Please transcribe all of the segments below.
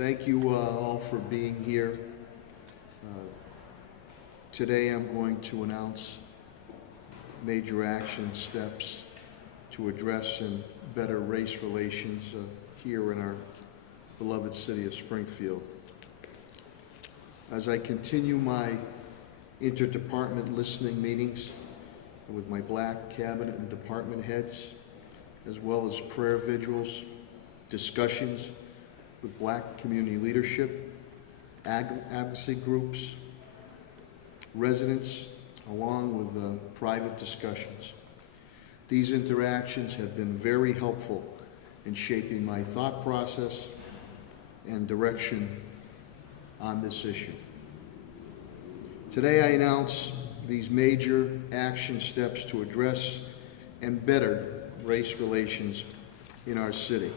Thank you all for being here. Today I'm going to announce major action steps to address and better race relations here in our beloved city of Springfield. As I continue my interdepartment listening meetings with my black cabinet and department heads, as well as prayer vigils, discussions with black community leadership, advocacy groups, residents, along with private discussions. These interactions have been very helpful in shaping my thought process and direction on this issue. Today I announce these major action steps to address and better race relations in our city.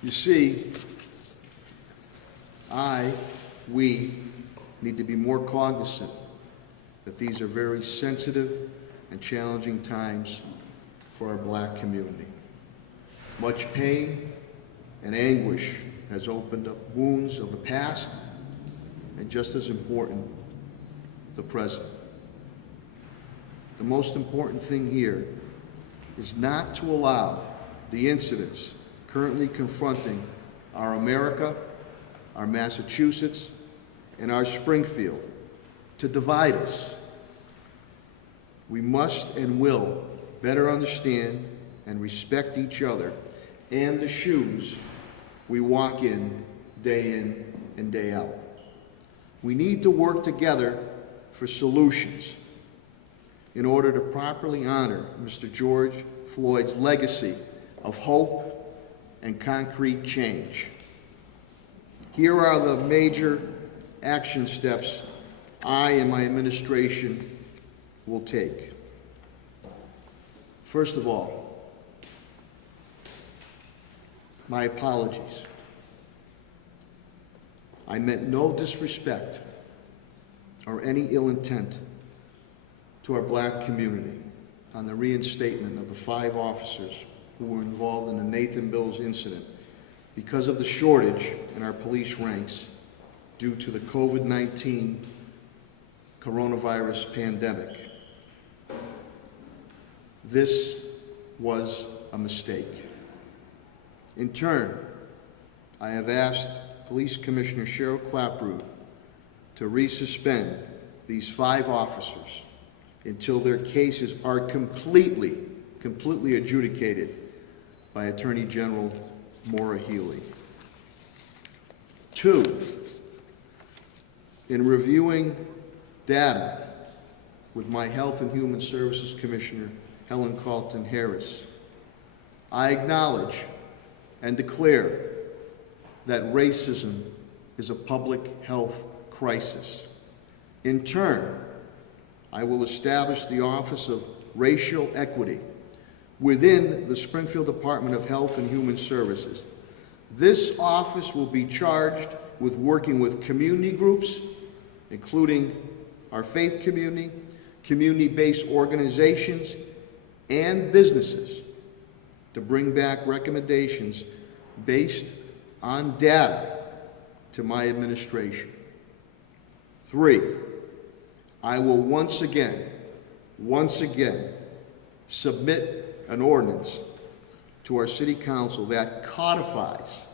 You see, we need to be more cognizant that these are very sensitive and challenging times for our black community. Much pain and anguish has opened up wounds of the past, and just as important, the present. The most important thing here is not to allow the incidents currently confronting our America, our Massachusetts, and our Springfield to divide us. We must and will better understand and respect each other and the shoes we walk in and day out. We need to work together for solutions in order to properly honor Mr. George Floyd's legacy of hope and concrete change. Here are the major action steps I and my administration will take. First of all, my apologies. I meant no disrespect or any ill intent to our black community on the reinstatement of the 5 officers who were involved in the Nathan Bills incident because of the shortage in our police ranks due to the COVID-19 coronavirus pandemic. This was a mistake. In turn, I have asked Police Commissioner Cheryl Clapprood to resuspend these 5 officers until their cases are completely adjudicated by Attorney General Maura Healey. 2, in reviewing data with my Health and Human Services Commissioner, Helen Carlton Harris, I acknowledge and declare that racism is a public health crisis. In turn, I will establish the Office of Racial Equity within the Springfield Department of Health and Human Services. This office will be charged with working with community groups, including our faith community, community-based organizations, and businesses to bring back recommendations based on data to my administration. 3, I will once again submit an ordinance to our City Council that codifies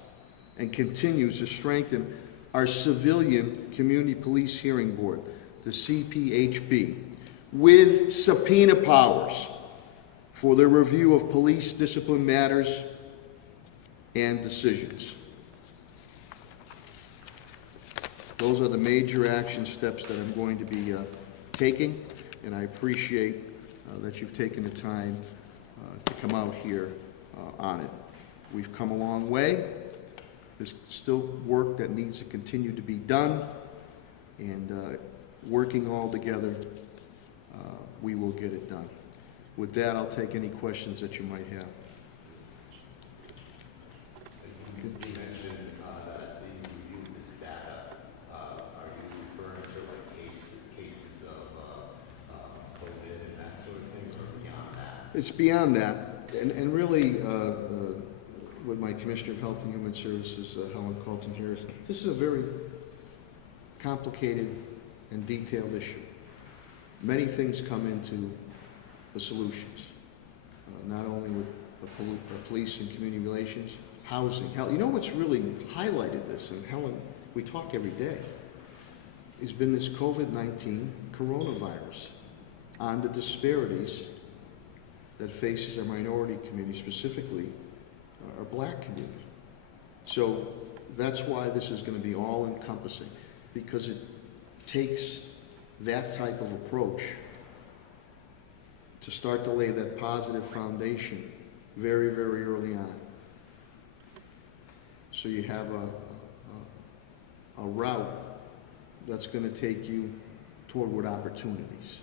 and continues to strengthen our Civilian Community Police Hearing Board, the CPHB, with subpoena powers for the review of police discipline matters and decisions. Those are the major action steps that I'm going to be taking, and I appreciate that you've taken the time to come out here on it. We've come a long way. There's still work that needs to continue to be done, and working all together, we will get it done. With that, I'll take any questions that you might have. You mentioned that you reviewed this data. Are you referring to like cases of COVID and that sort of thing, or beyond that? It's beyond that, and really with my Commissioner of Health and Human Services, Helen Colton-Harris. This is a very complicated and detailed issue. Many things come into the solutions, not only with the police and community relations, housing. You know what's really highlighted this, and Helen, we talk every day, has been this COVID-19 coronavirus on the disparities that faces our minority community, specifically our black community. So that's why this is going to be all-encompassing, because it takes that type of approach to start to lay that positive foundation very, very early on. So you have a route that's going to take you toward opportunities.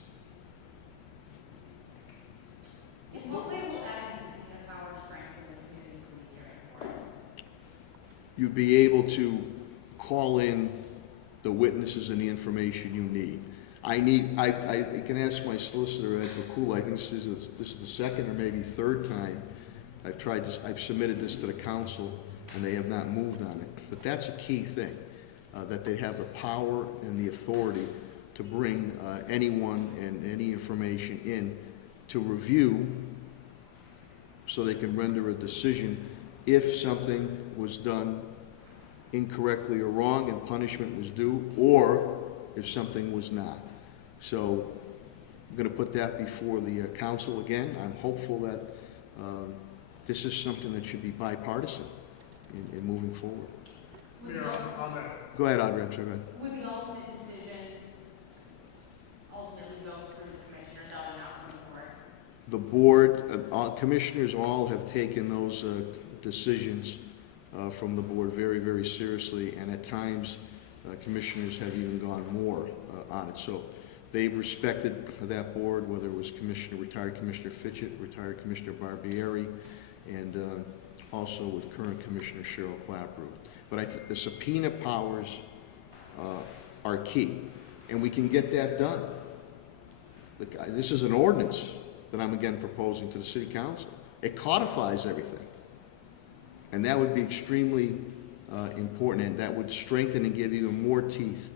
In what way will adding subpoena power strengthen the community police hearing board? You'd be able to call in the witnesses and the information you need. I can ask my solicitor, Ed Bakula, I think this is the second or maybe third time I've tried this. I've submitted this to the council and they have not moved on it. But that's a key thing, that they have the power and the authority to bring anyone and any information in to review so they can render a decision if something was done incorrectly or wrong and punishment was due, or if something was not. So I'm going to put that before the council again. I'm hopeful that this is something that should be bipartisan in moving forward. Mayor, on that. Go ahead, Audrey. I'm sorry, go ahead. Would the ultimate decision ultimately go through the commissioners, that would not come forward? The board, commissioners all have taken those decisions from the board very, very seriously, and at times commissioners have even gone more on it. So they've respected that board, whether it was retired Commissioner Fitchett, retired Commissioner Barbieri, and also with current Commissioner Cheryl Clapper. But the subpoena powers are key, and we can get that done. This is an ordinance that I'm again proposing to the City Council. It codifies everything, and that would be extremely important, and that would strengthen and give even more teeth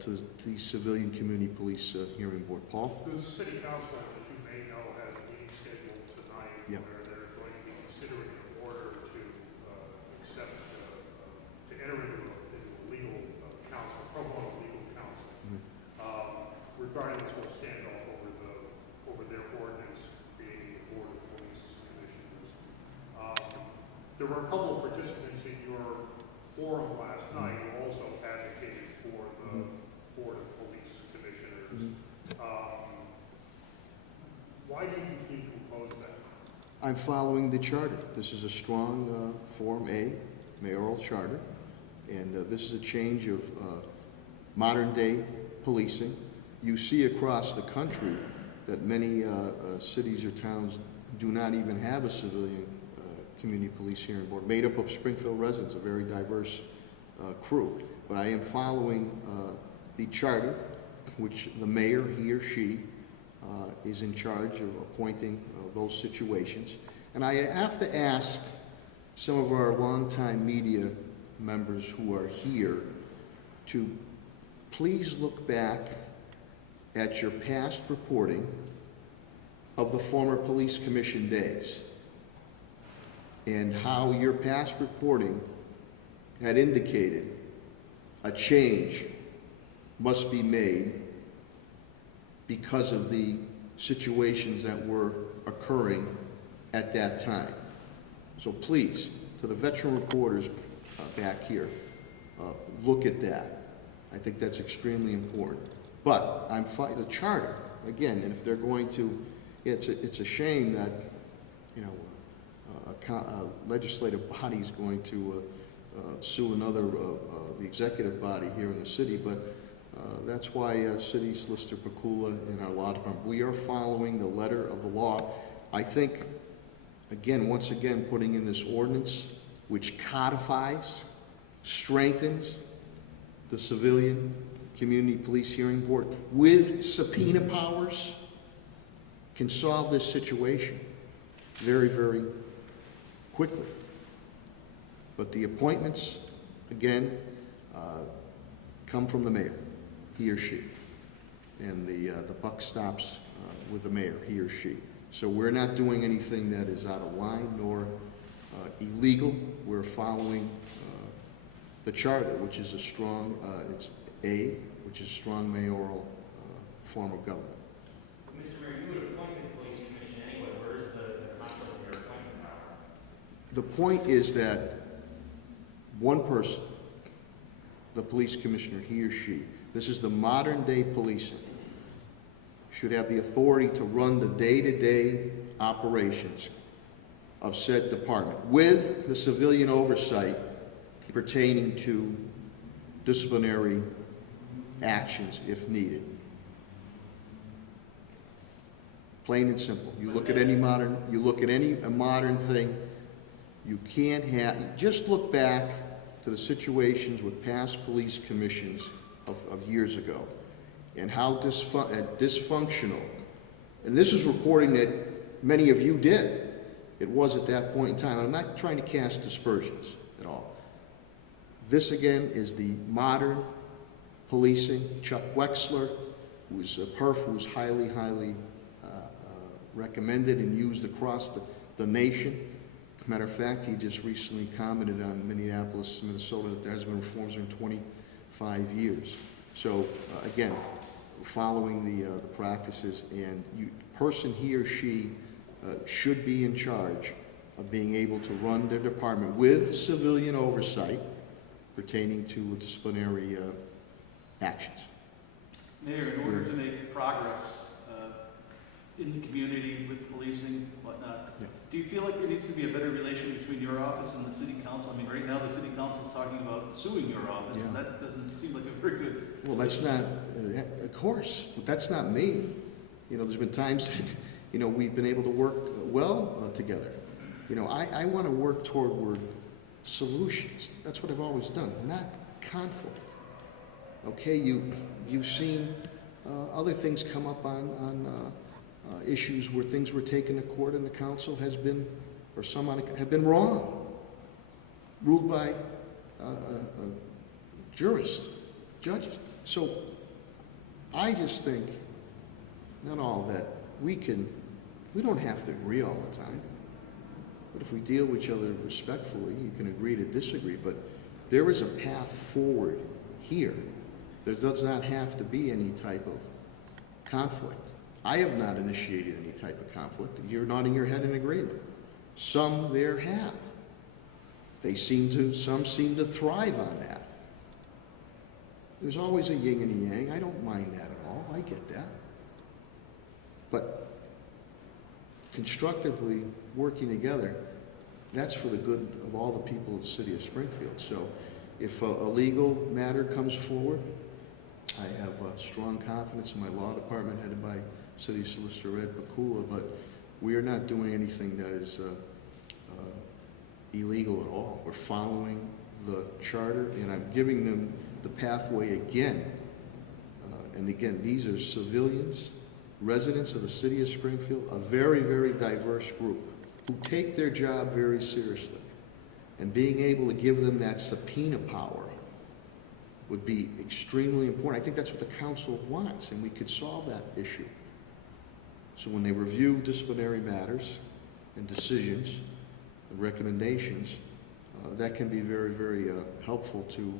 to the Civilian Community Police Hearing Board. Paul? The City Council, as you may know, has a meeting scheduled tonight where they're going to be considering an order to accept, to enter into legal counsel, pro bono legal counsel, regarding this whole standoff over their ordinance creating the Board of Police Commissioners. There were a couple of participants in your forum last night who also advocated for the Board of Police Commissioners. Why do you continue to oppose that? I'm following the charter. This is a strong Form A mayoral charter, and this is a change of modern-day policing. You see across the country that many cities or towns do not even have a civilian community police hearing board, made up of Springfield residents, a very diverse crew. But I am following the charter, which the mayor, he or she, is in charge of appointing those situations. And I have to ask some of our longtime media members who are here to please look back at your past reporting of the former police commission days and how your past reporting had indicated a change must be made because of the situations that were occurring at that time. So please, to the veteran reporters back here, look at that. I think that's extremely important. But I'm fighting the charter again, and if they're going to, it's a shame that a legislative body is going to sue another, the executive body here in the city, but that's why City Solicitor Pakula and our law department, we are following the letter of the law. I think, again, once again, putting in this ordinance, which codifies, strengthens the Civilian Community Police Hearing Board with subpoena powers, can solve this situation very, very quickly. But the appointments, again, come from the mayor, he or she. And the buck stops with the mayor, he or she. So we're not doing anything that is out of line nor illegal. We're following the charter, which is a strong, which is strong mayoral form of government. Mr. Mayor, you would appoint the police commission anyway. Where is the conflict of your appointment power? The point is that one person, the police commissioner, he or she, this is the modern day policing, should have the authority to run the day-to-day operations of said department with the civilian oversight pertaining to disciplinary actions if needed. Plain and simple. You look at any modern, modern thing, you can't have, just look back to the situations with past police commissions of years ago and how dysfunctional, and this is reporting that many of you did, it was at that point in time. I'm not trying to cast dispersions at all. This again is the modern policing. Chuck Wexler, who's a perf, who's highly recommended and used across the nation. As a matter of fact, he just recently commented on Minneapolis, Minnesota, that there has been reforms in 25 years. So again, following the practices, and person, he or she, should be in charge of being able to run their department with civilian oversight pertaining to disciplinary actions. Mayor, in order to make progress in the community with policing, whatnot, Yeah. do you feel like there needs to be a better relation between your office and the city council? I mean, right now the city council is talking about suing your office, and Yeah. that doesn't seem like a very good. Well, that's not, of course, but that's not me. You know, there's been times, you know, we've been able to work well together. You know, I want to work toward solutions. That's what I've always done, not conflict. Okay, you've seen other things come up on issues where things were taken to court and the council has been, or some have been wrong, ruled by jurists, judges. So I just think, not all that, we don't have to agree all the time. But if we deal with each other respectfully, you can agree to disagree, but there is a path forward here. There does not have to be any type of conflict. I have not initiated any type of conflict. You're nodding your head in agreement. Some there have. Some seem to thrive on that. There's always a yin and a yang. I don't mind that at all. I get that. But constructively working together, that's for the good of all the people of the city of Springfield. So if a legal matter comes forward, I have strong confidence in my law department headed by City Solicitor Ed Pakula, but we are not doing anything that is illegal at all. We're following the charter, and I'm giving them the pathway again. And again, these are civilians, residents of the city of Springfield, a very, very diverse group who take their job very seriously. And being able to give them that subpoena power would be extremely important. I think that's what the council wants, and we could solve that issue. So when they review disciplinary matters and decisions and recommendations, that can be very, very helpful to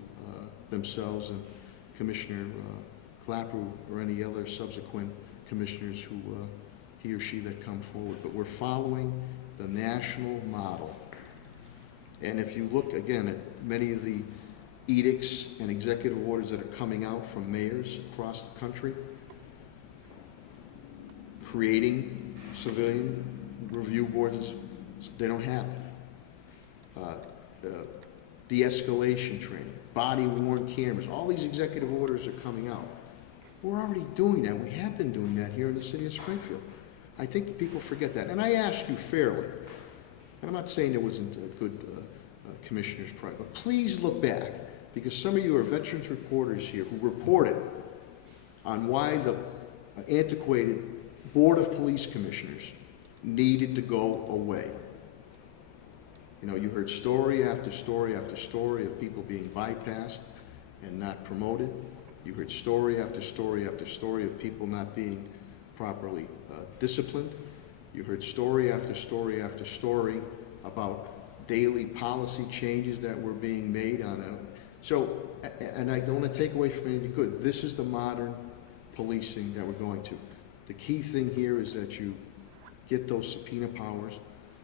themselves and Commissioner Clapper or any other subsequent commissioners who he or she that come forward. But we're following the national model. And if you look again at many of the edicts and executive orders that are coming out from mayors across the country, creating civilian review boards, they don't have it. De-escalation training, body-worn cameras, all these executive orders are coming out. We're already doing that. We have been doing that here in the city of Springfield. I think people forget that. And I ask you fairly, and I'm not saying there wasn't a good commissioners prior, but please look back, because some of you are veterans reporters here who reported on why the antiquated Board of Police Commissioners needed to go away. You know, you heard story after story after story of people being bypassed and not promoted. You heard story after story after story of people not being properly disciplined. You heard story after story after story about daily policy changes that were being made on it. So, and I don't want to take away from anything good. This is the modern policing that we're going to. The key thing here is that you get those subpoena powers.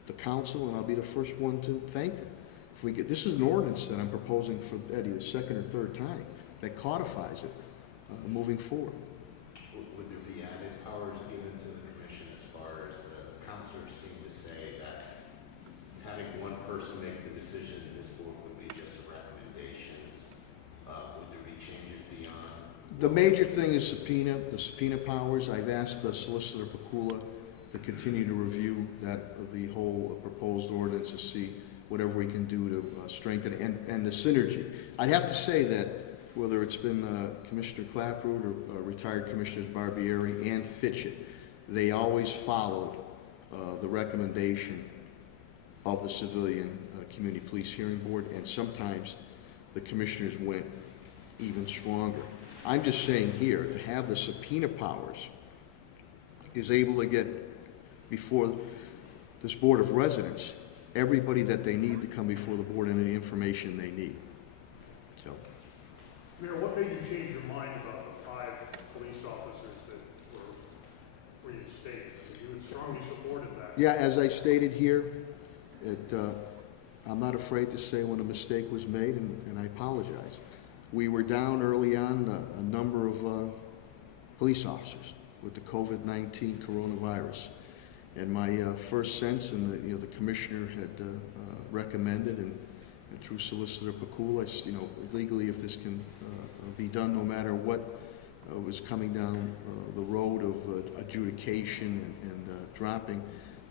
The council, and I'll be the first one to thank them. If we get, this is an ordinance that I'm proposing for Eddie the second or third time that codifies it moving forward. Would there be added powers given to the commission as far as the councilors seem to say that having one person make the decision, this board would be just recommendations? Would there be changes beyond? The major thing is the subpoena powers. I've asked Solicitor Pakula to continue to review the whole proposed ordinance to see whatever we can do to strengthen it and the synergy. I'd have to say that whether it's been Commissioner Claproot or retired Commissioners Barbieri and Fitchett, they always followed the recommendation of the Civilian Community Police Hearing Board, and sometimes the commissioners went even stronger. I'm just saying here, to have the subpoena powers is able to get before this Board of Residents everybody that they need to come before the board and any information they need. So, Mayor, what made you change your mind about the 5 police officers that were reinstated? You had strongly supported that. yeah, as I stated here, I'm not afraid to say when a mistake was made, and I apologize. We were down early on a number of police officers with the COVID-19 coronavirus. And my first sense, and the commissioner had recommended, and through Solicitor Pakula, legally, if this can be done, no matter what was coming down the road of adjudication and dropping,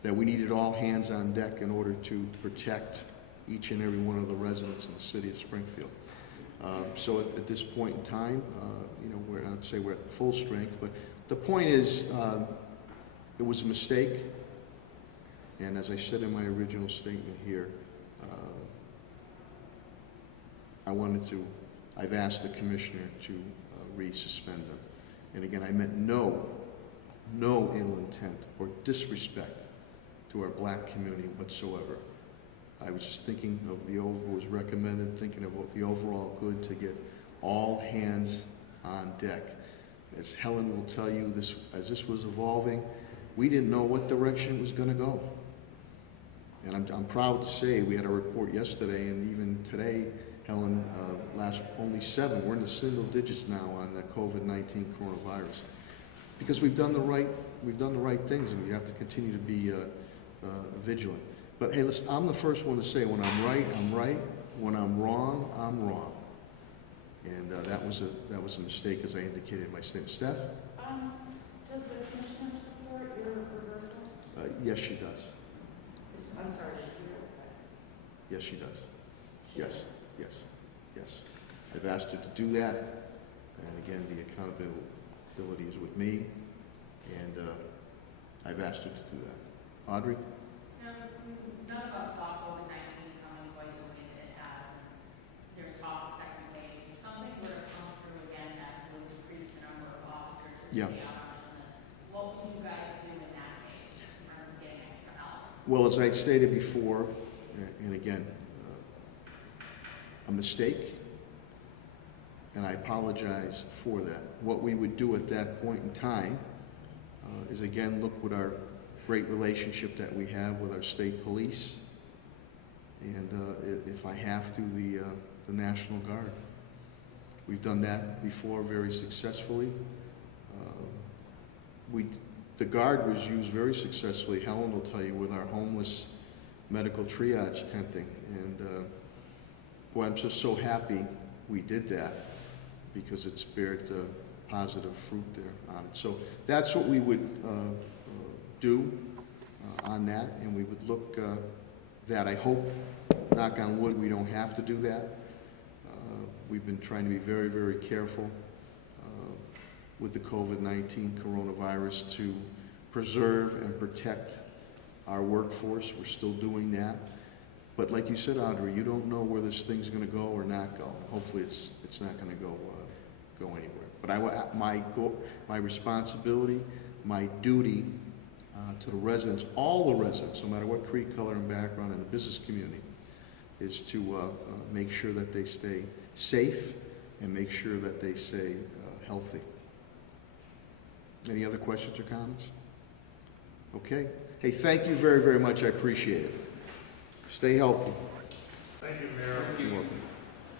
that we needed all hands on deck in order to protect each and every one of the residents in the city of Springfield. So at this point in time, I'd say we're at full strength, but the point is, it was a mistake, and as I said in my original statement here, I've asked the commissioner to re-suspend them. And again, I meant no ill intent or disrespect to our black community whatsoever. I was just thinking of what was recommended, thinking of what the overall good to get all hands on deck. As Helen will tell you, as this was evolving, we didn't know what direction it was going to go. And I'm proud to say we had a report yesterday, and even today, Helen, only 7. We're in the single digits now on the COVID-19 coronavirus, because we've done the right things, and we have to continue to be vigilant. But hey, listen, I'm the first one to say when I'm right, I'm right. When I'm wrong, I'm wrong. And that was a mistake, as I indicated in my statement. Steph? Does the commissioner support your reversal? Yes, she does. I'm sorry, Yes, she does. Yes. I've asked her to do that, and again, the accountability is with me, and I've asked her to do that. Audrey? None of us thought COVID-19 coming quite the way that it has. There's talk of second wave. If something were to come through again that would decrease the number of officers that Yeah. would be out on illness, what would you guys do in that case in terms of getting extra help? Well, as I stated before, and again, a mistake, and I apologize for that. What we would do at that point in time is, again, look with our great relationship that we have with our state police, and if I have to, the National Guard. We've done that before very successfully. The Guard was used very successfully, Helen will tell you, with our homeless medical triage tenting, and boy, I'm just so happy we did that, because it's bared positive fruit there on it. So that's what we would do on that, and we would look that. I hope, knock on wood, we don't have to do that. We've been trying to be very, very careful with the COVID-19 coronavirus to preserve and protect our workforce. We're still doing that. But like you said, Audrey, you don't know where this thing's gonna go or not go. Hopefully, it's not gonna go anywhere. But my responsibility, my duty to the residents, all the residents, no matter what creed, color, and background in the business community, is to make sure that they stay safe and make sure that they stay healthy. Any other questions or comments? Okay. Hey, thank you very, very much. I appreciate it. Stay healthy. Thank you, Mayor. You're welcome.